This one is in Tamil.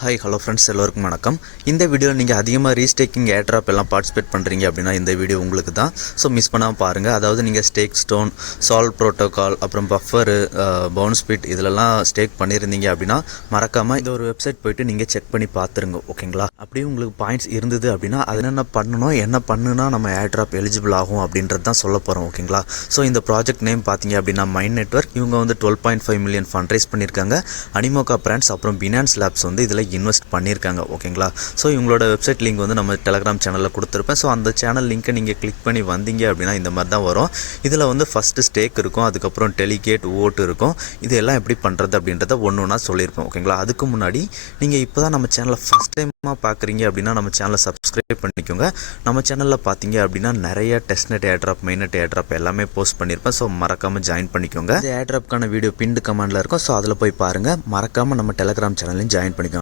ஹாய் ஹலோ ஃப்ரெண்ட்ஸ், எல்லோருக்கும் வணக்கம். இந்த வீடியோவில் நீங்கள் அதிகமாக ரீஸ்டேக்கிங் ஏர்ட்ராப் எல்லாம் பார்ட்டிசிபேட் பண்ணுறீங்க அப்படின்னா இந்த வீடியோ உங்களுக்கு தான். ஸோ மிஸ் பண்ணாமல் பாருங்கள். அதாவது நீங்கள் ஸ்டேக் ஸ்டோன், சால்வ் ப்ரோட்டோகால், அப்புறம் பஃபரு, பவுன்ஸ் ஸ்பீட் இதிலெல்லாம் ஸ்டேக் பண்ணியிருந்தீங்க அப்படின்னா மறக்காமல் இந்த ஒரு வெப்சைட் போய்ட்டு நீங்கள் செக் பண்ணி பார்த்துருங்க. ஓகேங்களா? அப்படியே உங்களுக்கு பாயிண்ட்ஸ் இருந்தது அப்படின்னா அது என்ன பண்ணணும், என்ன பண்ணுனா நம்ம ஏர்ட்ராப் எலிஜிபிள் ஆகும் அப்படின்றது தான் சொல்ல போகிறோம். ஓகேங்களா? ஸோ இந்த ப்ராஜெக்ட் நேம் பார்த்தீங்க அப்படின்னா மைண்ட் நெட்வொர்க். இவங்க வந்து 12.5 மில்லியன் ஃபண்ட் ரைஸ் பண்ணியிருக்காங்க. அனிமோகா பிராண்ட்ஸ் அப்புறம் பினான்ஸ் லேப்ஸ் வந்து இதில் இன்வெஸ்ட் பண்ணியிருக்காங்க. ஓகேங்களா? ஸோ இவங்களோட வெப்சைட் லிங்க் வந்து நம்ம டெலகிராம் சேனலில் கொடுத்துருப்பேன். ஸோ அந்த சேனல் லிங்க்கை நீங்கள் கிளிக் பண்ணி வந்தீங்க அப்படின்னா இந்த மாதிரி தான் வரும். இதில் வந்து ஃபஸ்ட்டு ஸ்டேக் இருக்கும், அதுக்கப்புறம் டெலிகேட் ஓட்டு இருக்கும். இதெல்லாம் எப்படி பண்ணுறது அப்படின்றத ஒன்று ஒன்றா சொல்லியிருப்பேன். ஓகேங்களா? அதுக்கு முன்னாடி நீங்கள் இப்போ தான் நம்ம சேனலை ஃபஸ்ட் டைமாக பார்க்குறீங்க அப்படின்னா நம்ம சேனலை சப்ஸ்கிரைப் பண்ணிக்கோங்க. நம்ம சேனலில் பார்த்தீங்க அப்படின்னா நிறைய டெஸ்ட்நெட் ஏர்ட்ராப், மெயின்நெட் ஏர்ட்ராப் எல்லாமே போஸ்ட் பண்ணியிருப்பேன். ஸோ மறக்காமல் ஜாயின் பண்ணிக்கோங்க. இந்த ஏர்ட்ராப்க்கான வீடியோ பின்டு கமெண்டில் இருக்கும். ஸோ அதில் போய் பாருங்கள். மறக்காமல் நம்ம டெலகிராம் சேனலையும் ஜாயின் பண்ணிக்கோங்க.